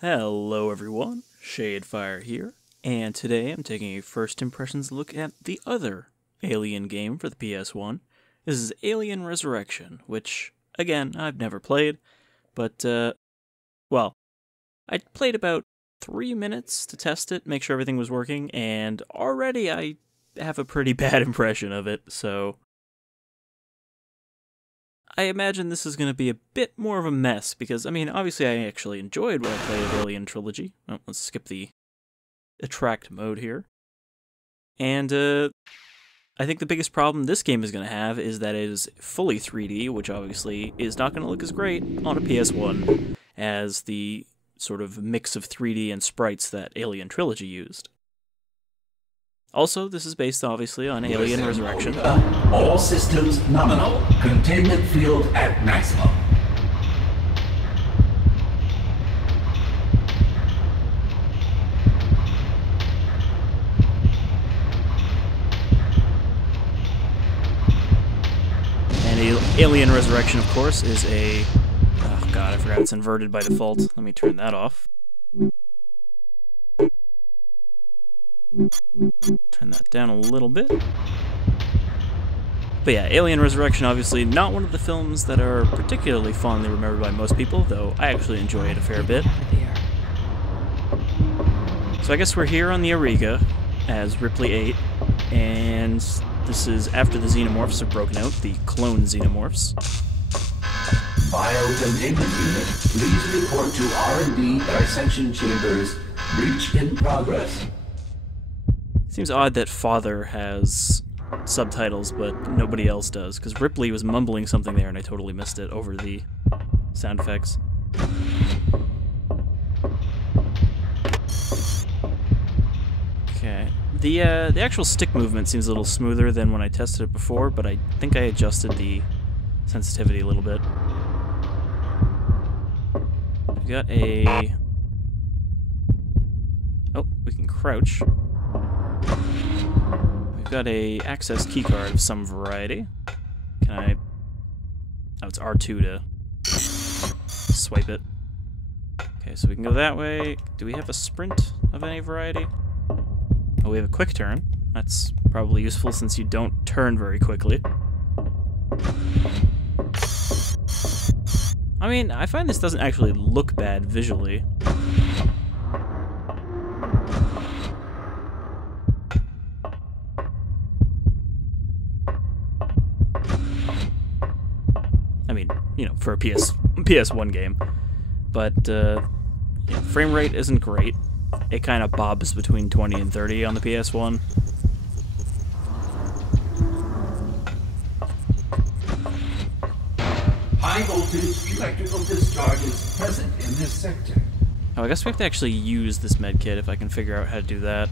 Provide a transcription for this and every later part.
Hello everyone, Shadefire here, and today I'm taking a first impressions look at the other Alien game for the PS1. This is Alien Resurrection, which, again, I've never played, but, well, I played about 3 minutes to test it, make sure everything was working, and already I have a pretty bad impression of it, so I imagine this is going to be a bit more of a mess, because, I mean, obviously I actually enjoyed what I played of Alien Trilogy. Oh, let's skip the attract mode here. And, I think the biggest problem this game is going to have is that it is fully 3D, which obviously is not going to look as great on a PS1 as the sort of mix of 3D and sprites that Alien Trilogy used. Also, this is based obviously on Alien Resurrection. All systems nominal. Containment field at maximum. And Alien Resurrection, of course, is a... Oh god, I forgot it's inverted by default. Let me turn that off. Turn that down a little bit. But yeah, Alien Resurrection, obviously not one of the films that are particularly fondly remembered by most people, though I actually enjoy it a fair bit. So I guess we're here on the Auriga as Ripley 8, and this is after the Xenomorphs have broken out, the clone Xenomorphs. Biocontainment unit, please report to R&D dissection chambers. Breach in progress. Seems odd that Father has subtitles, but nobody else does, because Ripley was mumbling something there and I totally missed it over the sound effects. Okay. The actual stick movement seems a little smoother than when I tested it before, but I think I adjusted the sensitivity a little bit. We've got a... Oh, we can crouch. We've got a access keycard of some variety. Can I... Oh, it's R2 to swipe it. Okay, so we can go that way. Do we have a sprint of any variety? Oh, we have a quick turn. That's probably useful since you don't turn very quickly. I mean, I find this doesn't actually look bad visually. I mean, you know, for a PS1 game. But, yeah, frame rate isn't great. It kind of bobs between 20 and 30 on the PS1. High voltage electrical discharges present in this sector. Oh, I guess we have to actually use this medkit if I can figure out how to do that.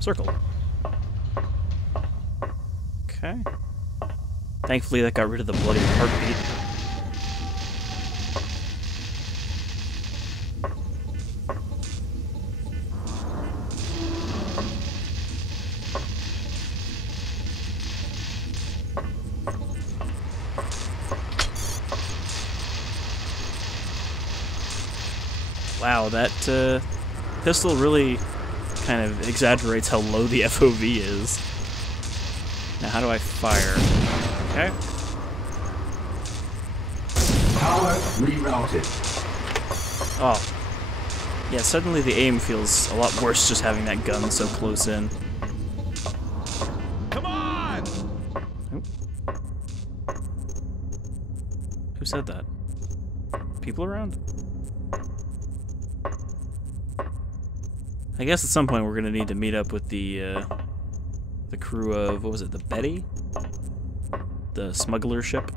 Circle. Okay. Thankfully that got rid of the bloody heartbeat. Wow, that pistol really kind of exaggerates how low the FOV is. Now how do I fire? Okay. Power rerouted. Oh. Yeah, suddenly the aim feels a lot worse just having that gun so close in. Come on! Oh. Who said that? People around? I guess at some point we're gonna need to meet up with the crew of, what was it, the Betty? The smuggler ship?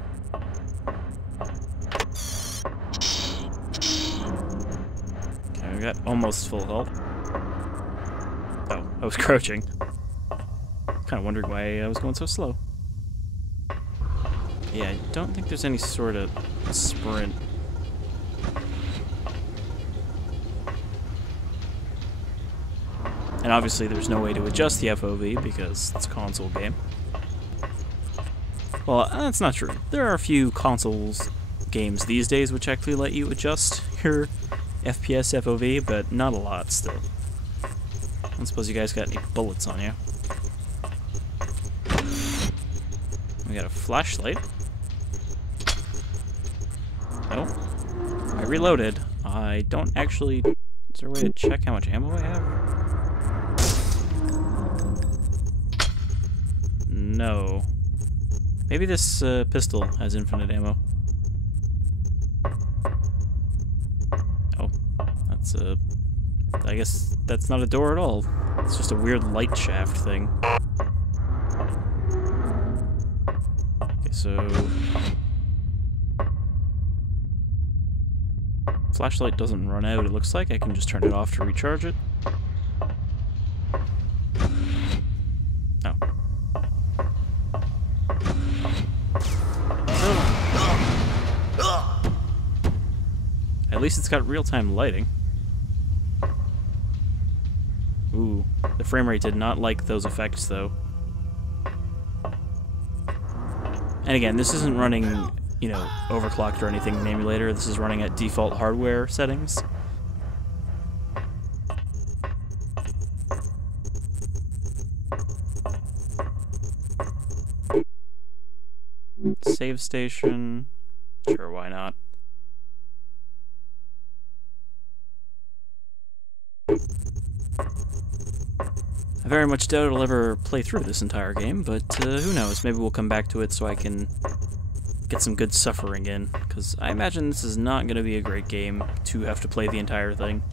Okay, we got almost full health. Oh, I was crouching. Kind of wondering why I was going so slow. Yeah, I don't think there's any sort of sprint. And obviously there's no way to adjust the FOV because it's a console game. Well, that's not true. There are a few consoles games these days which actually let you adjust your FPS FOV, but not a lot still. I don't suppose you guys got any bullets on you. We got a flashlight. Oh. I reloaded. I don't actually... Is there a way to check how much ammo I have? No. Maybe this pistol has infinite ammo. Oh. That's I guess that's not a door at all. It's just a weird light shaft thing. Okay, so... Flashlight doesn't run out, it looks like. I can just turn it off to recharge it. Oh. At least it's got real-time lighting. Ooh, the frame rate did not like those effects, though. And again, this isn't running, you know, overclocked or anything in the emulator. This is running at default hardware settings. Save station. Sure, why not? I very much doubt I'll ever play through this entire game, but who knows? Maybe we'll come back to it so I can get some good suffering in, because I imagine this is not going to be a great game to have to play the entire thing.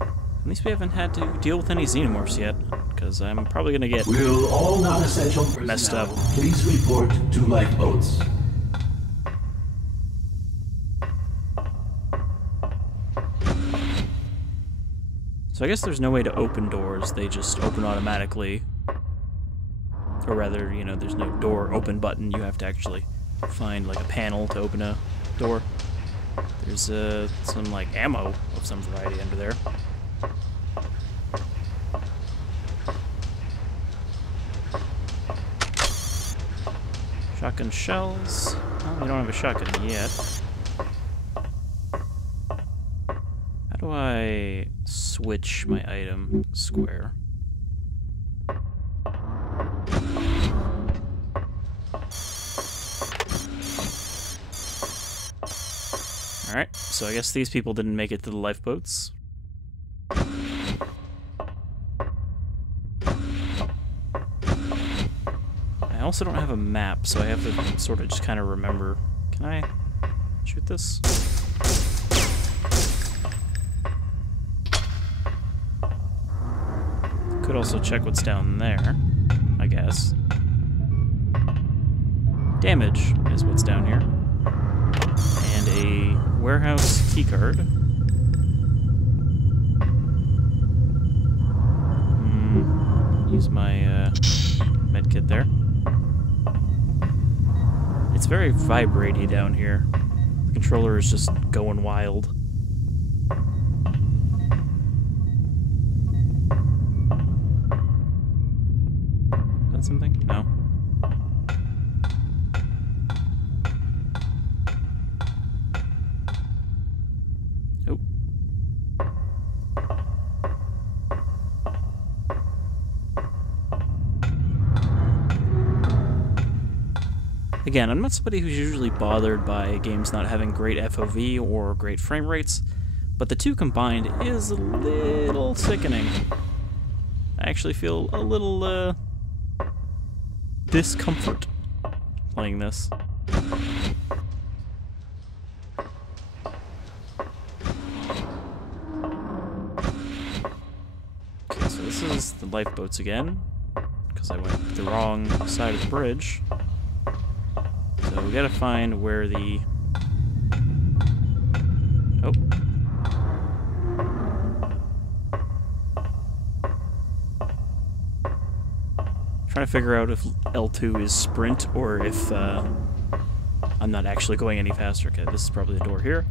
At least we haven't had to deal with any Xenomorphs yet, because I'm probably going to get Will all non-essential personnel messed up. please report to lifeboats. So I guess there's no way to open doors, they just open automatically. Or rather, you know, there's no door open button, you have to actually find like a panel to open a door. There's some like ammo of some variety under there. Shotgun shells. Well, we don't have a shotgun yet. How do I switch my item? Square. Alright, so I guess these people didn't make it to the lifeboats. I also don't have a map, so I have to sort of just kind of remember. Can I shoot this? Could also check what's down there, I guess. Damage is what's down here. And a warehouse keycard. Use my medkit there. It's very vibraty down here. The controller is just going wild. Is that something? No. Oh. Again, I'm not somebody who's usually bothered by games not having great FOV or great frame rates, but the two combined is a little sickening. I actually feel a little, discomfort playing this. Okay, so this is the lifeboats again, because I went the wrong side of the bridge. So we gotta find where the... Oh. Trying to figure out if L2 is sprint or if I'm not actually going any faster. Okay, this is probably the door here.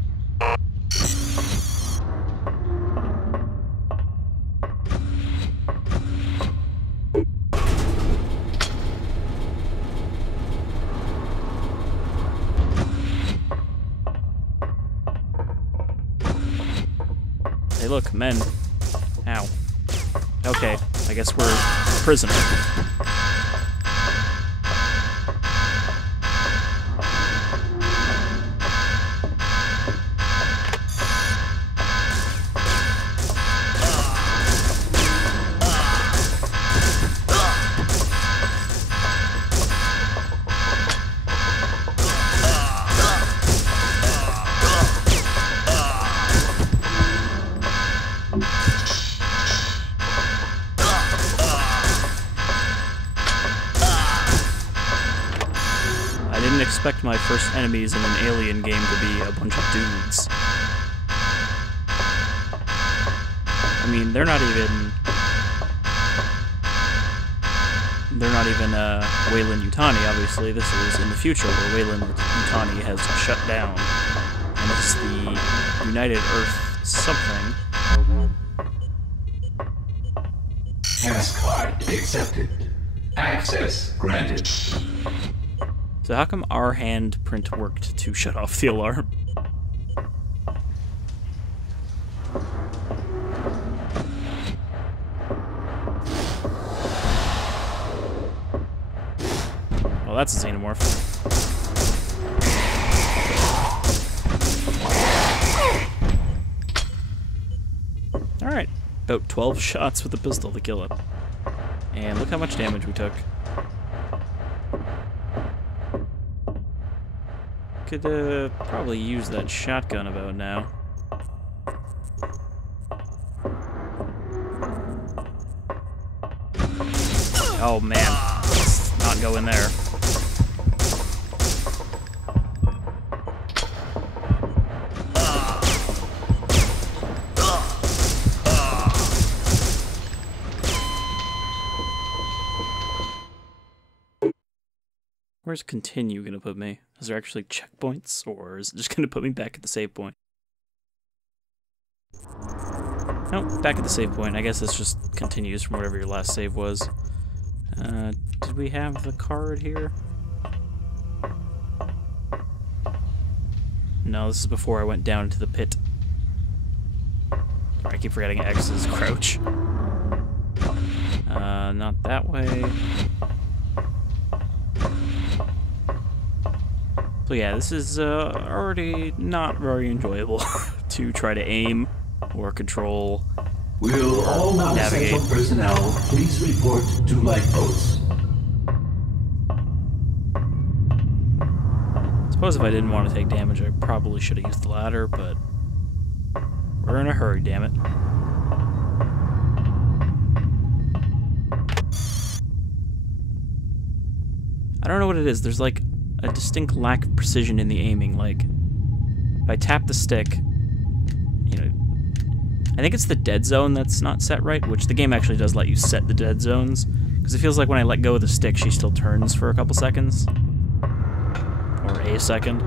look, men. Ow. Okay, I guess we're a prisoner. I didn't expect my first enemies in an Alien game to be a bunch of dudes. I mean, they're not even Weyland Yutani, obviously. This is in the future where Weyland Yutani has shut down. And it's the United Earth something. Task card accepted. Access granted. So how come our handprint worked to shut off the alarm? Well, that's a Xenomorph. Alright, about 12 shots with a pistol to kill it. And look how much damage we took. Could probably use that shotgun about now. Oh man, let's not go in there. Where's continue gonna put me? Is there actually checkpoints, or is it just gonna put me back at the save point? Nope, back at the save point. I guess this just continues from whatever your last save was. Did we have the card here? No, this is before I went down into the pit. Sorry, I keep forgetting X is crouch. Not that way. So yeah, this is already not very enjoyable to try to aim or control. Will all non-essential personnel please report to lifeboats? Suppose if I didn't want to take damage, I probably should have used the ladder, but we're in a hurry, damn it. I don't know what it is. There's like a distinct lack of precision in the aiming. Like, if I tap the stick, you know, I think it's the dead zone that's not set right, which the game actually does let you set the dead zones, because it feels like when I let go of the stick, she still turns for a couple seconds. Or a second.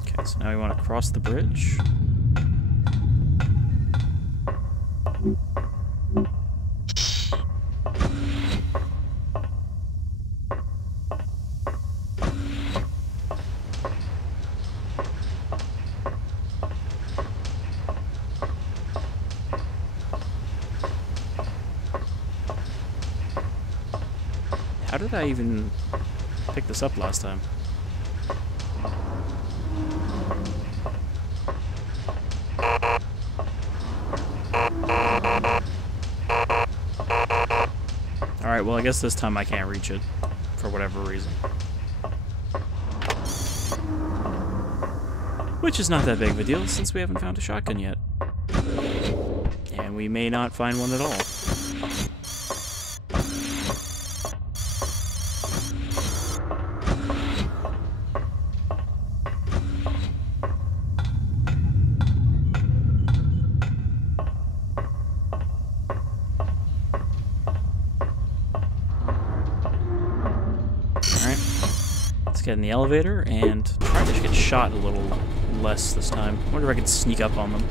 Okay, so now we want to cross the bridge. How did I even pick this up last time? Alright, well I guess this time I can't reach it, for whatever reason. Which is not that big of a deal, since we haven't found a shotgun yet. And we may not find one at all. Let's get in the elevator and try to get shot a little less this time. I wonder if I can sneak up on them.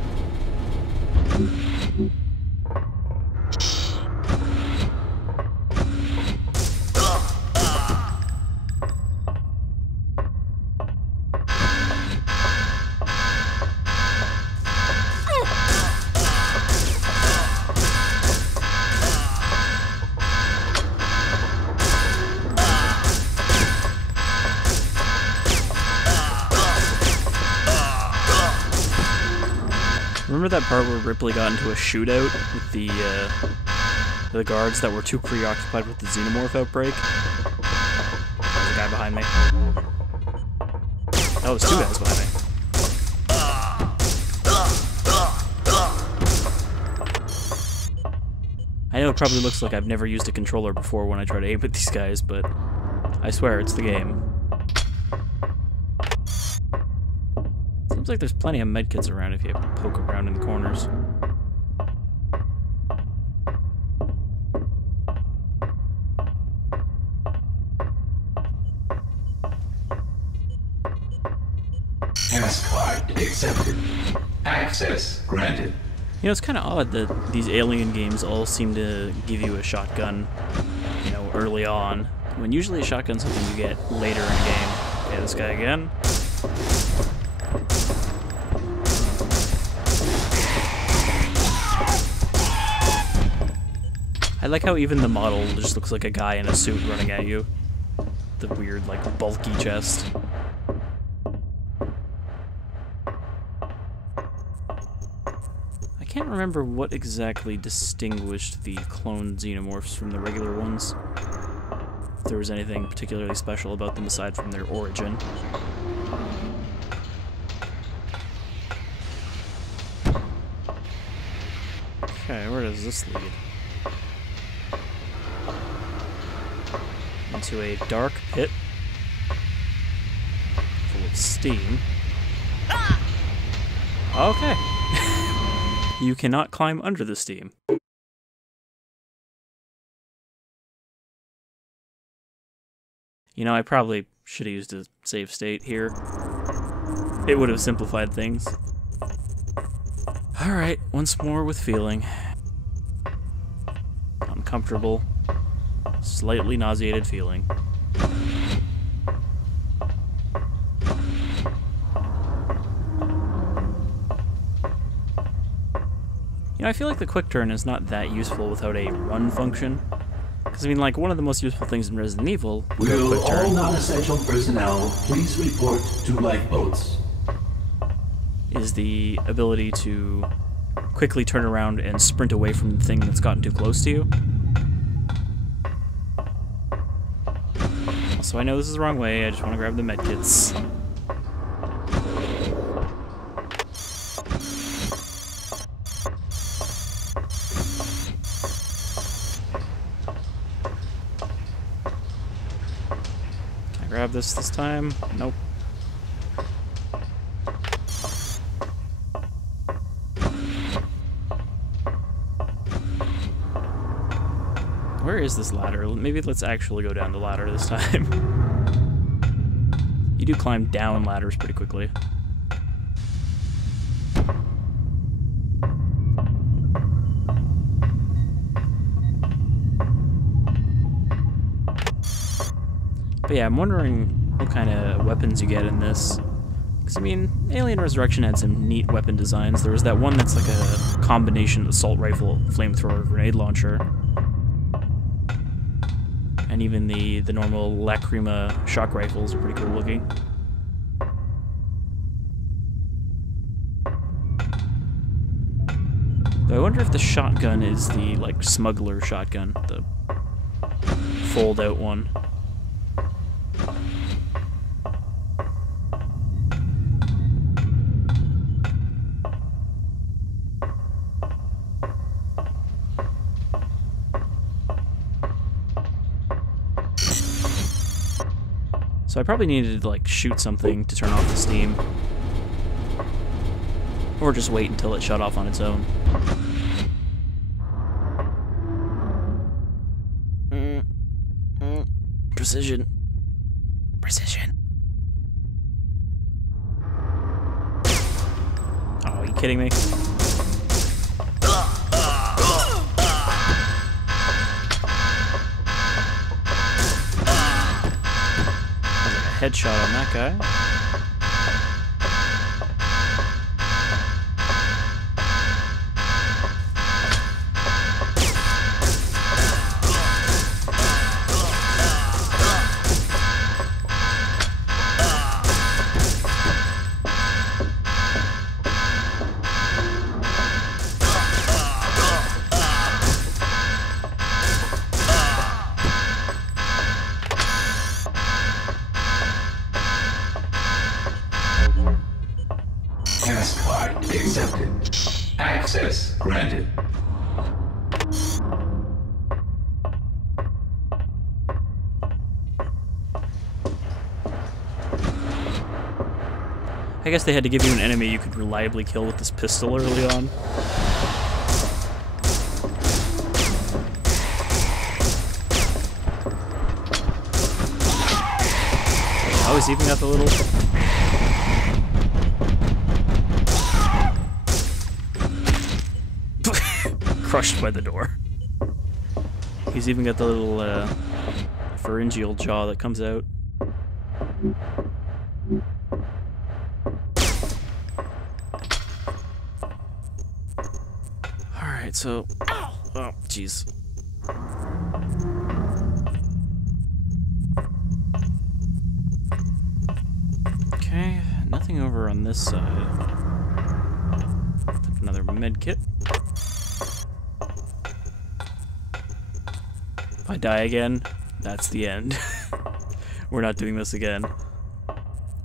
Remember that part where Ripley got into a shootout with the guards that were too preoccupied with the Xenomorph outbreak? There's a guy behind me. Oh, there's two guys behind me. I know it probably looks like I've never used a controller before when I try to aim at these guys, but I swear it's the game. Seems like there's plenty of medkits around if you poke around in the corners. Task card accepted. Access granted. You know, it's kind of odd that these Alien games all seem to give you a shotgun, you know, early on, when usually a shotgun's something you get later in the game. Okay, this guy again. I like how even the model just looks like a guy in a suit running at you. The weird, like, bulky chest. I can't remember what exactly distinguished the clone Xenomorphs from the regular ones. If there was anything particularly special about them aside from their origin. Okay, where does this lead? Into a dark pit full of steam. Okay. You cannot climb under the steam. You know, I probably should have used a save state here. It would have simplified things. Alright, once more with feeling. Uncomfortable, slightly nauseated feeling. You know, I feel like the quick turn is not that useful without a run function. Because, I mean, like, one of the most useful things in Resident Evil... Will all non-essential personnel please report to lifeboats? ...is the ability to quickly turn around and sprint away from the thing that's gotten too close to you. Also, I know this is the wrong way, I just want to grab the medkits. Grab this time? Nope. Where is this ladder? Maybe let's actually go down the ladder this time. You do climb down ladders pretty quickly. But yeah, I'm wondering what kind of weapons you get in this. Because, I mean, Alien Resurrection had some neat weapon designs. There was that one that's like a combination assault rifle, flamethrower, grenade launcher. And even the normal Lacrima shock rifles are pretty cool looking. Though I wonder if the shotgun is the, like, smuggler shotgun, the fold-out one. So I probably needed to, like, shoot something to turn off the steam. Or just wait until it shut off on its own. Precision. Precision. Oh, are you kidding me? Headshot on that guy. Access granted. I guess they had to give you an enemy you could reliably kill with this pistol early on. Oh, he's even got the little... Crushed by the door. He's even got the little pharyngeal jaw that comes out. Alright, so... Oh, jeez. Okay, nothing over on this side. Took another med kit. If I die again, that's the end. We're not doing this again.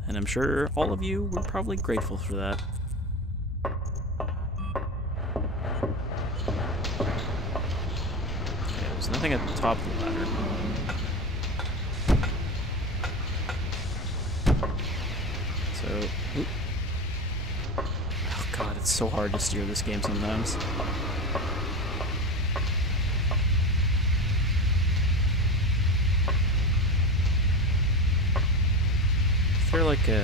And I'm sure all of you were probably grateful for that. Okay, there's nothing at the top of the ladder. So, oop. Oh god, it's so hard to steer this game sometimes. Is there like a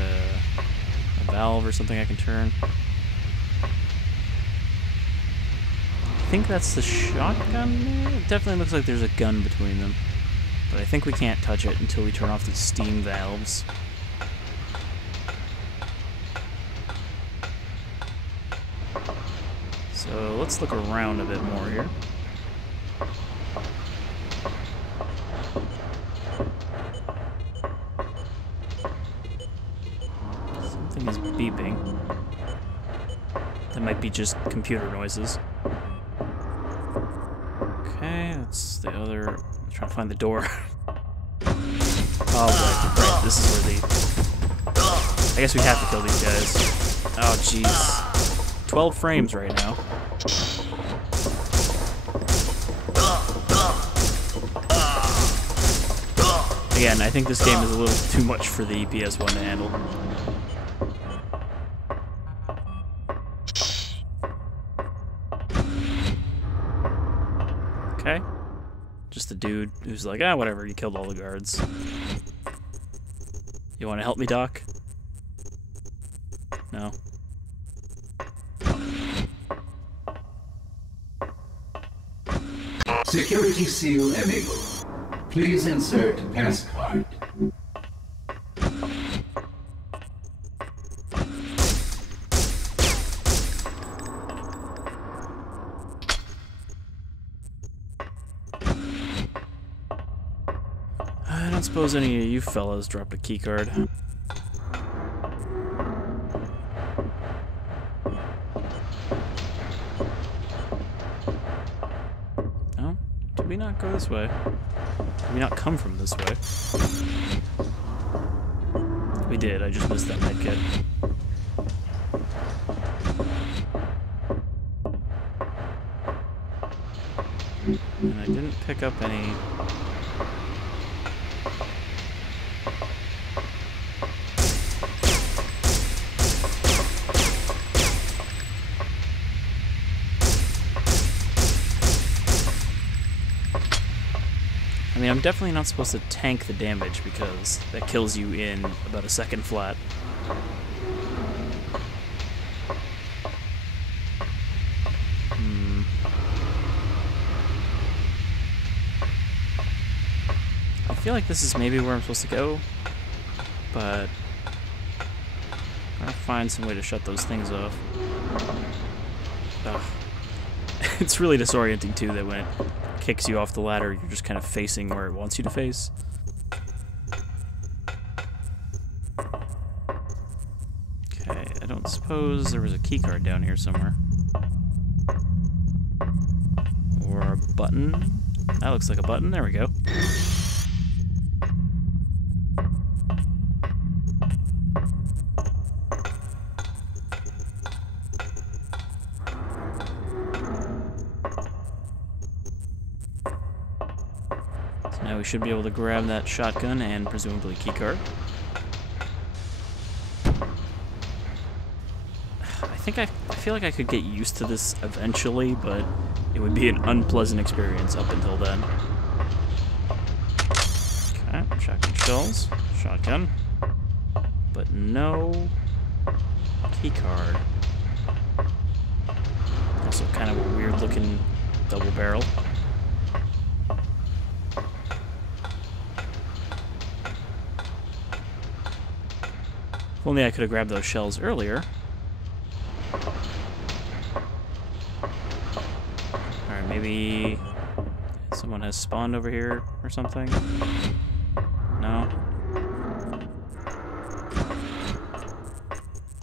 valve or something I can turn? I think that's the shotgun there? It definitely looks like there's a gun between them. But I think we can't touch it until we turn off these steam valves. So let's look around a bit more here. Something is beeping. That might be just computer noises. Okay, that's the other... I'm trying to find the door. Oh boy, right, this is where the... I guess we have to kill these guys. Oh jeez. 12 frames right now. Again, I think this game is a little too much for the PS1 to handle. Okay. Just a dude who's like, ah, whatever, you killed all the guards. You want to help me, Doc? No. Security seal enabled. Please insert passcard. I don't suppose any of you fellas dropped a keycard. No? Did we not go this way? Did we not come from this way? We did, I just missed that medkit. And I didn't pick up any... I mean, I'm definitely not supposed to tank the damage because that kills you in about a second flat. I feel like this is maybe where I'm supposed to go, but I'm gonna find some way to shut those things off. Ugh. It's really disorienting too that when it kicks you off the ladder, you're just kind of facing where it wants you to face. Okay, I don't suppose there was a keycard down here somewhere. Or a button. That looks like a button. There we go. So now we should be able to grab that shotgun and presumably keycard. I feel like I could get used to this eventually, but it would be an unpleasant experience up until then. Okay, shotgun shells, shotgun, but no keycard. Also kind of a weird looking double barrel. If only I could have grabbed those shells earlier. Alright, maybe someone has spawned over here or something? No?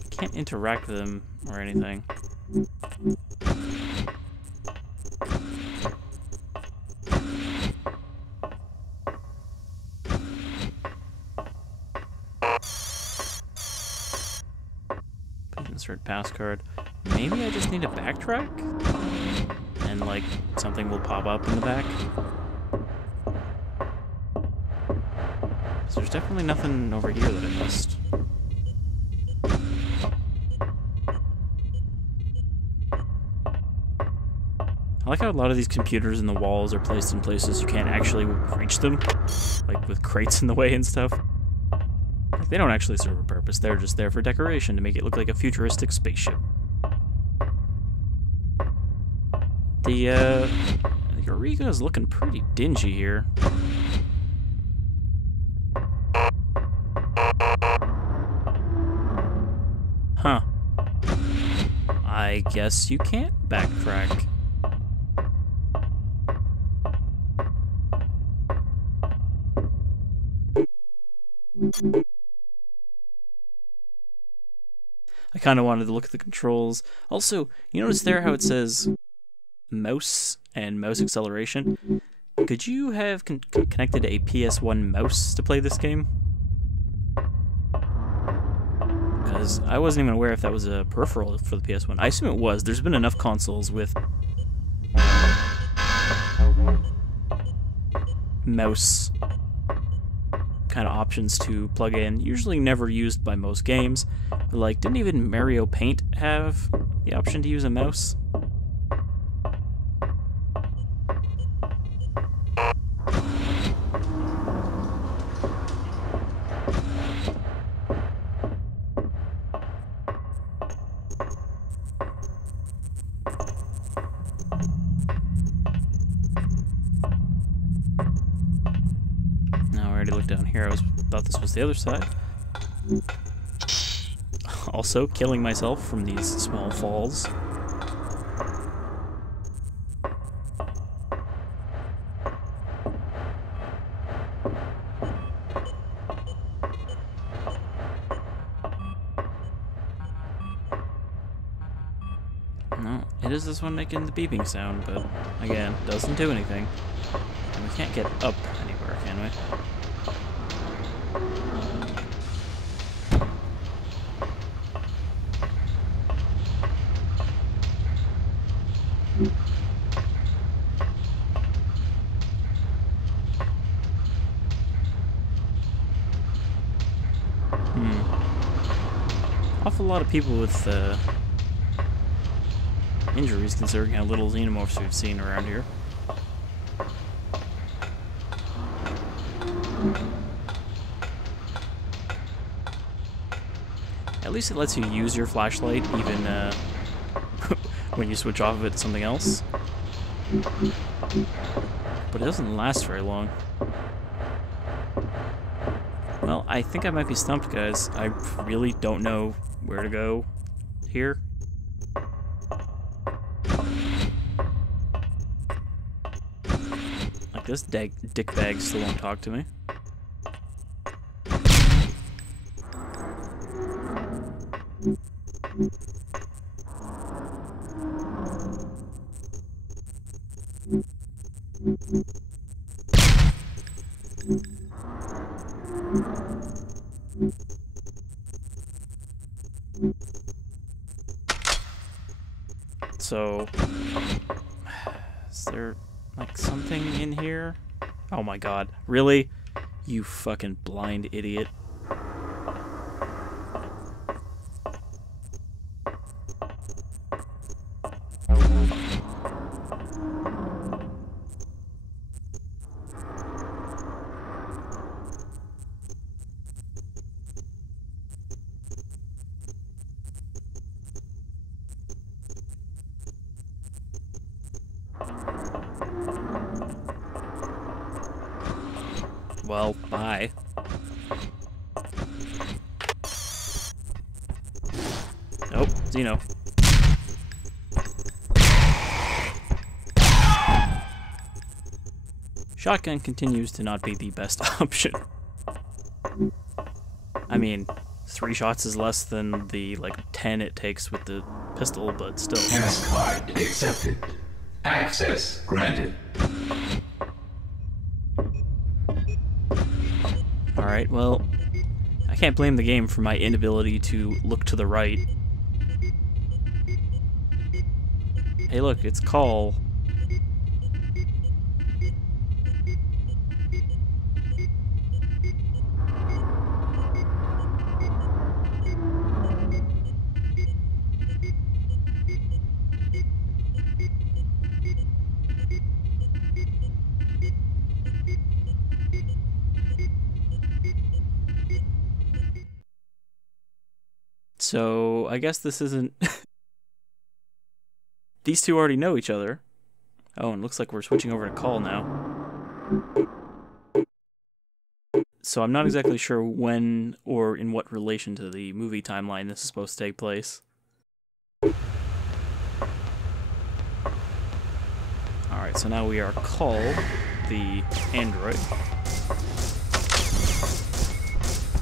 Can't interact with them or anything. Insert pass card. Maybe I just need to backtrack? And, like, something will pop up in the back? So there's definitely nothing over here that I missed. I like how a lot of these computers in the walls are placed in places you can't actually reach them. Like, with crates in the way and stuff. They don't actually serve a purpose, they're just there for decoration to make it look like a futuristic spaceship. The Auriga is looking pretty dingy here. Huh. I guess you can't backtrack. I kind of wanted to look at the controls. Also, you notice there how it says mouse and mouse acceleration? Could you have connected a PS1 mouse to play this game? Because I wasn't even aware if that was a peripheral for the PS1. I assume it was. There's been enough consoles with mouse kind of options to plug in, usually never used by most games. But, like, didn't even Mario Paint have the option to use a mouse? Look down here. I thought this was the other side. Also, killing myself from these small falls. No, it is this one making the beeping sound, but again, doesn't do anything. And we can't get up anywhere, can we? Awful lot of people with injuries, considering how little Xenomorphs we've seen around here. At least it lets you use your flashlight even when you switch off of it to something else. But it doesn't last very long. Well, I think I might be stumped, guys. I really don't know where to go here. Like, this dickbag still won't talk to me. So, is there, like, something in here? Oh my god. Really? You fucking blind idiot. Well, bye. Nope, Xeno. Shotgun continues to not be the best option. I mean, 3 shots is less than the, 10 it takes with the pistol, but still. Task card accepted. Access granted. Alright, well, I can't blame the game for my inability to look to the right. Hey look, it's Call. So, I guess this isn't... These two already know each other. Oh, and it looks like we're switching over to Call now. So I'm not exactly sure when or in what relation to the movie timeline this is supposed to take place. Alright, so now we are Call, the android.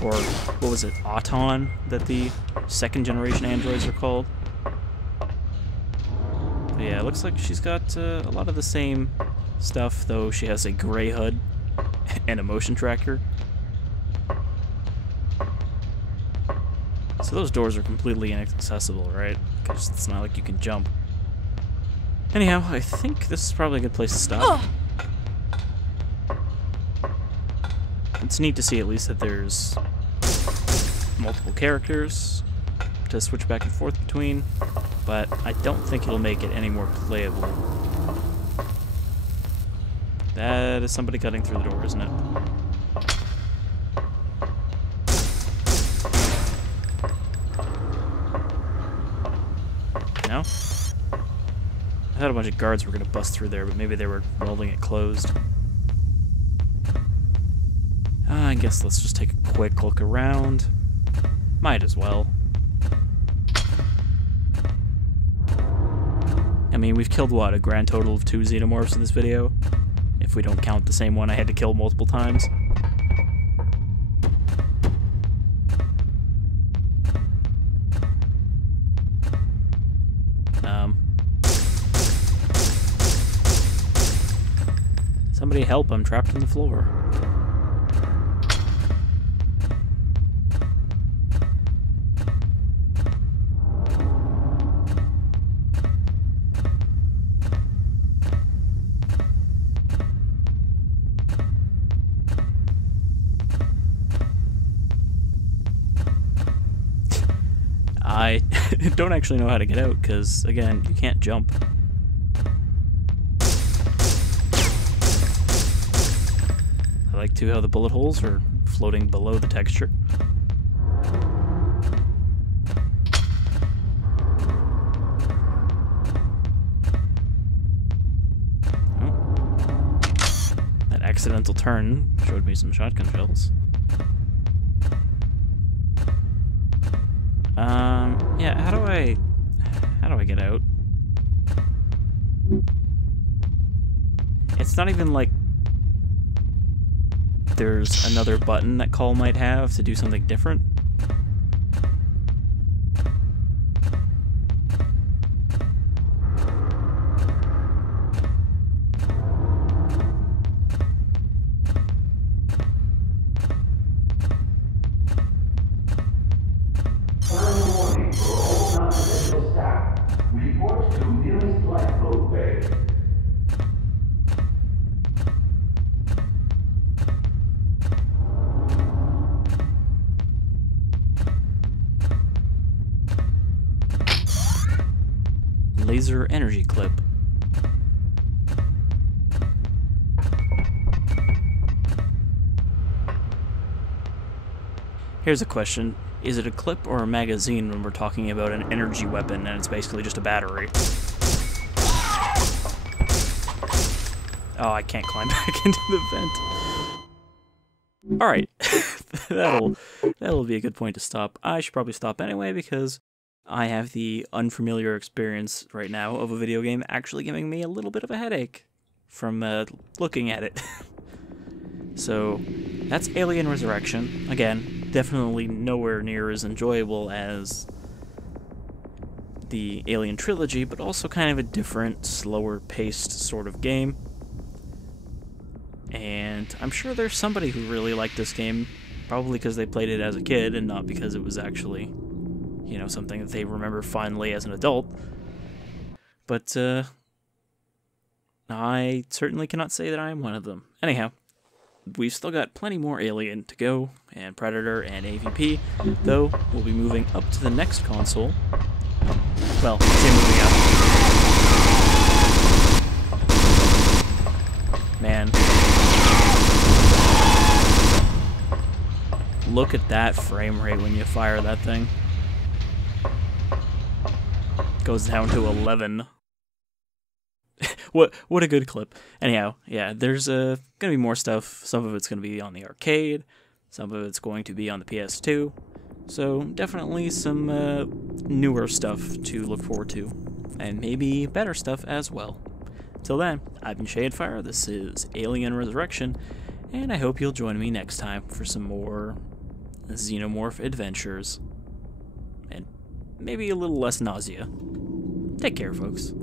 Or, what was it, Auton, that the second generation androids are called? But yeah, it looks like she's got a lot of the same stuff, though she has a gray HUD and a motion tracker. So those doors are completely inaccessible, right? Because it's not like you can jump. Anyhow, I think this is probably a good place to stop. It's neat to see at least that there's multiple characters to switch back and forth between, but I don't think it'll make it any more playable. That is somebody cutting through the door, isn't it? No? I thought a bunch of guards were going to bust through there, but maybe they were welding it closed. I guess let's just take a quick look around. Might as well. I mean, we've killed, what, a grand total of 2 Xenomorphs in this video? If we don't count the same one I had to kill multiple times. Somebody help, I'm trapped in the floor. I don't actually know how to get out, because, again, you can't jump. I like, too, how the bullet holes are floating below the texture. Oh. That accidental turn showed me some shotgun shells. Yeah, how do I get out? It's not even like there's another button that Call might have to do something different. laser energy clip. Here's a question. Is it a clip or a magazine when we're talking about an energy weapon and it's basically just a battery? Oh, I can't climb back into the vent. Alright, that'll be a good point to stop. I should probably stop anyway because I have the unfamiliar experience right now of a video game actually giving me a little bit of a headache from looking at it. So, that's Alien Resurrection. Again, definitely nowhere near as enjoyable as the Alien trilogy, but also kind of a different, slower-paced sort of game. And I'm sure there's somebody who really liked this game, probably because they played it as a kid and not because it was actually, you know, something that they remember fondly as an adult. But, I certainly cannot say that I am one of them. Anyhow, we've still got plenty more Alien to go, and Predator and AVP, though we'll be moving up to the next console. Well, I say moving up. Man. Look at that frame rate when you fire that thing. Goes down to 11. What a good clip. Anyhow, yeah, there's gonna be more stuff. Some of it's gonna be on the arcade, some of it's going to be on the PS2. So definitely some newer stuff to look forward to, and maybe better stuff as well. Till then, I've been Shadefire. This is Alien Resurrection, and I hope you'll join me next time for some more Xenomorph adventures, and maybe a little less nausea. Take care, folks.